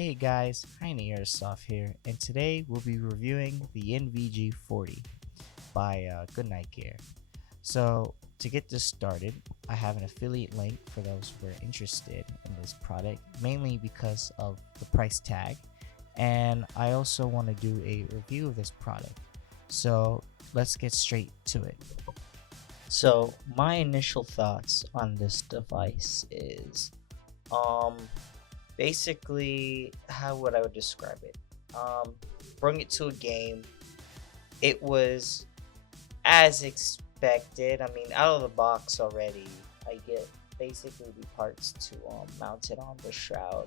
Hey guys, Heine Airsoft here, and today we'll be reviewing the NVG 40 by Goodnight Gear. So, to get this started, I have an affiliate link for those who are interested in this product, mainly because of the price tag, and I also want to do a review of this product. So, let's get straight to it. So, my initial thoughts on this device is um basically how would I would describe it. Bring it to a game. It was as expected. I mean, out of the box already, I get basically the parts to mount it on the shroud,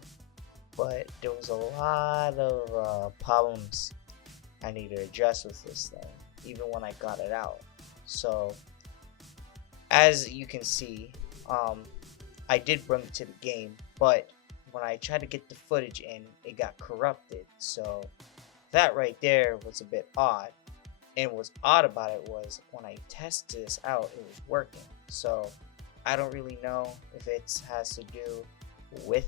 but there was a lot of problems I need to address with this thing, even when I got it out. So as you can see, I did bring it to the game, but when I tried to get the footage in, it got corrupted. So that right there was a bit odd. And what's odd about it was when I tested this out, it was working. So I don't really know if it has to do with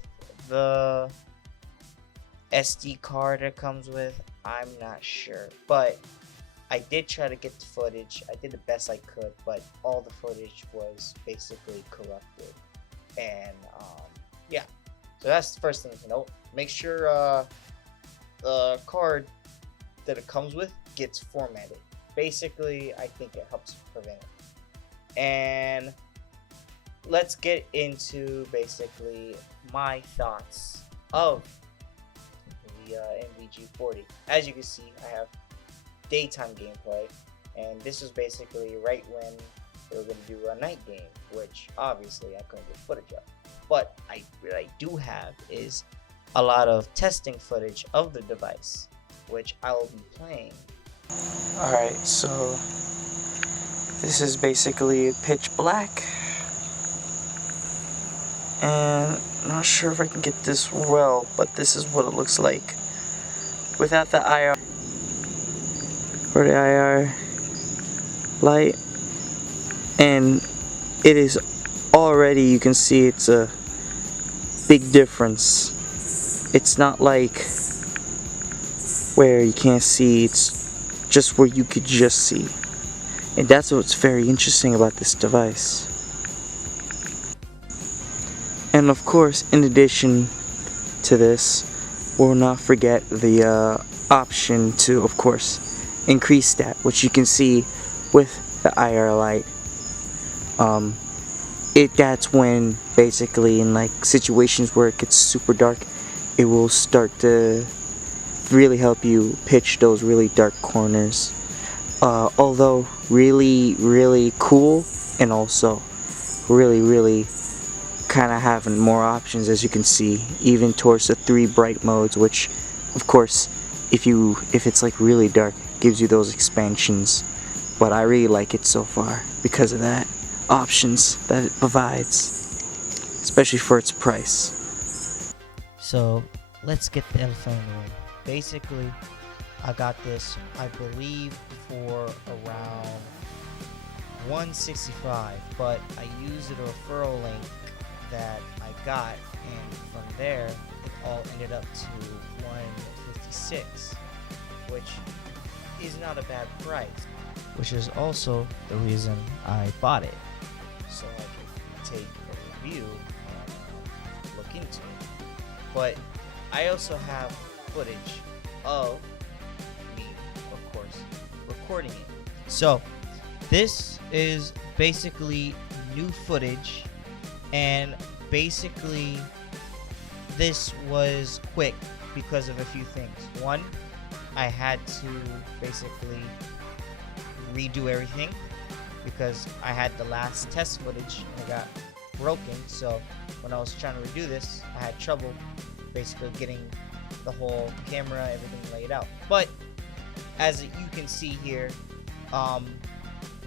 the SD card it comes with. I'm not sure. But I did try to get the footage. I did the best I could, but all the footage was basically corrupted. And yeah. So that's the first thing to note. Make sure the card that it comes with gets formatted. Basically, I think it helps prevent it. And let's get into basically my thoughts of the NVG 40. As you can see, I have daytime gameplay, and this is basically right when they were going to do a night game, which obviously I couldn't get footage of. But what I do have is a lot of testing footage of the device, which I will be playing. Alright, so this is basically pitch black, and I'm not sure if I can get this well, but this is what it looks like without the IR or the IR light, and it is already, you can see it's a big difference. It's not like where you can't see, it's just where you could just see. And that's what's very interesting about this device. And of course, in addition to this, we'll not forget the option to, of course, increase that, which you can see with the IR light. That's when basically in like situations where it gets super dark, it will start to really help you pitch those really dark corners. Although really cool, and also really kind of having more options, as you can see, even towards the 3 bright modes, which of course if it's like really dark, gives you those expansions. But I really like it so far because of that options that it provides, especially for its price. So let's get the elephant in the room. Basically, I got this, I believe, for around $165, but I used a referral link that I got, and from there it all ended up to $156, which is not a bad price, which is also the reason I bought it, so I could take a review and look into it. But I also have footage of me, of course, recording it. So this is basically new footage, and basically this was quick because of a few things. One, I had to basically redo everything because I had the last test footage and it got broken. So when I was trying to redo this, I had trouble basically getting the whole camera, everything laid out. But as you can see here,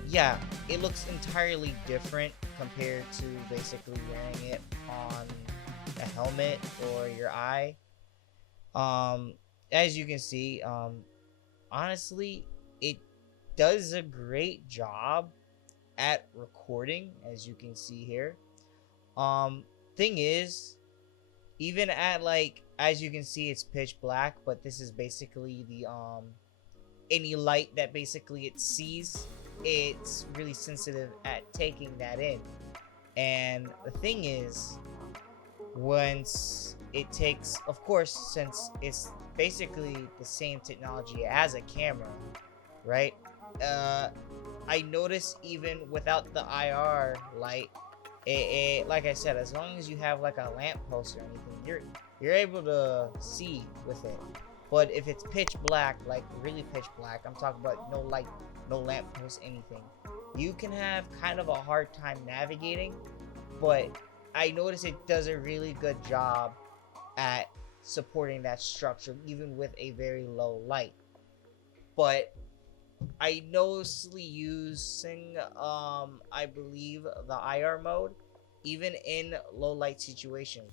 yeah, it looks entirely different compared to basically wearing it on a helmet or your eye. As you can see, honestly, it does a great job at recording, as you can see here. Thing is, even at like as you can see, it's pitch black, but this is basically the any light that basically it sees, it's really sensitive at taking that in. And the thing is, once it takes, of course, since it's basically the same technology as a camera, right? uh I notice even without the IR light, like I said, as long as you have like a lamp post or anything, you're able to see with it. But if it's pitch black, like really pitch black, I'm talking about no light, no lamp post, anything, you can have kind of a hard time navigating. But I notice it does a really good job at supporting that structure even with a very low light. But I mostly using I believe the IR mode even in low light situations.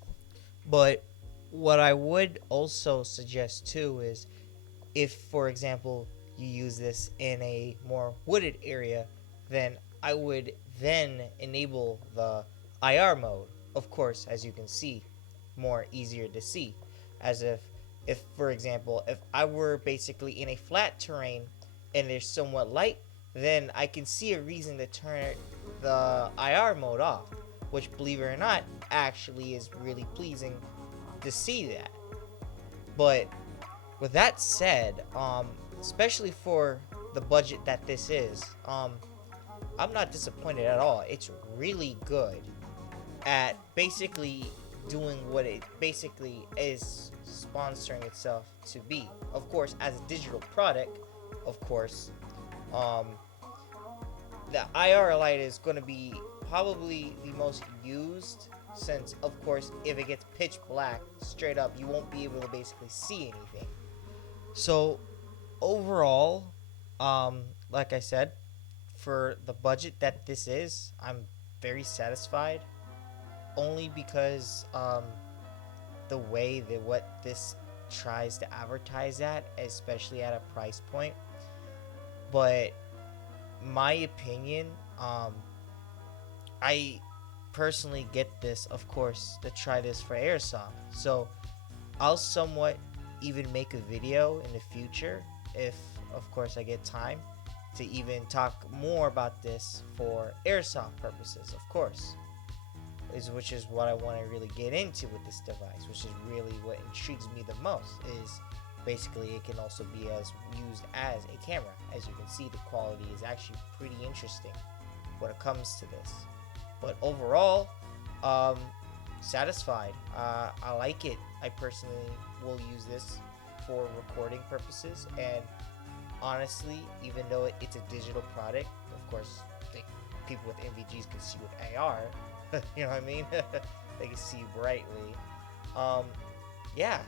But what I would also suggest too is, if for example you use this in a more wooded area, then I would then enable the IR mode. Of course, as you can see, more easier to see. As if for example, if I were basically in a flat terrain and there's somewhat light, then I can see a reason to turn the IR mode off, which, believe it or not, actually is really pleasing to see that. But with that said, especially for the budget that this is, I'm not disappointed at all. It's really good at basically doing what it basically is sponsoring itself to be. Of course, as a digital product, of course, um, the IR light is going to be probably the most used, since, of course, if it gets pitch black straight up, you won't be able to basically see anything. So overall, like I said, for the budget that this is, I'm very satisfied. Only because the way that what this tries to advertise at, especially at a price point. But my opinion, I personally get this, of course, to try this for airsoft. So I'll somewhat even make a video in the future, if of course I get time, to even talk more about this for airsoft purposes, of course. Which is what I want to really get into with this device, which is really what intrigues me the most. Is basically it can also be as used as a camera. As you can see, the quality is actually pretty interesting when it comes to this. But overall, um, satisfied. I like it. I personally will use this for recording purposes, and honestly, even though it's a digital product, of course, people with NVGs can see with AR. You know what I mean? They can see brightly. Yeah,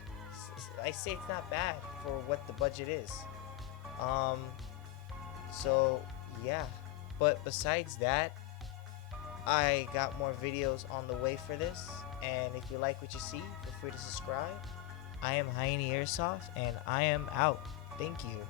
I say it's not bad for what the budget is. Um, so yeah, but besides that, I got more videos on the way for this, and if you like what you see, feel free to subscribe. I am Heine Airsoft, and I am out. Thank you.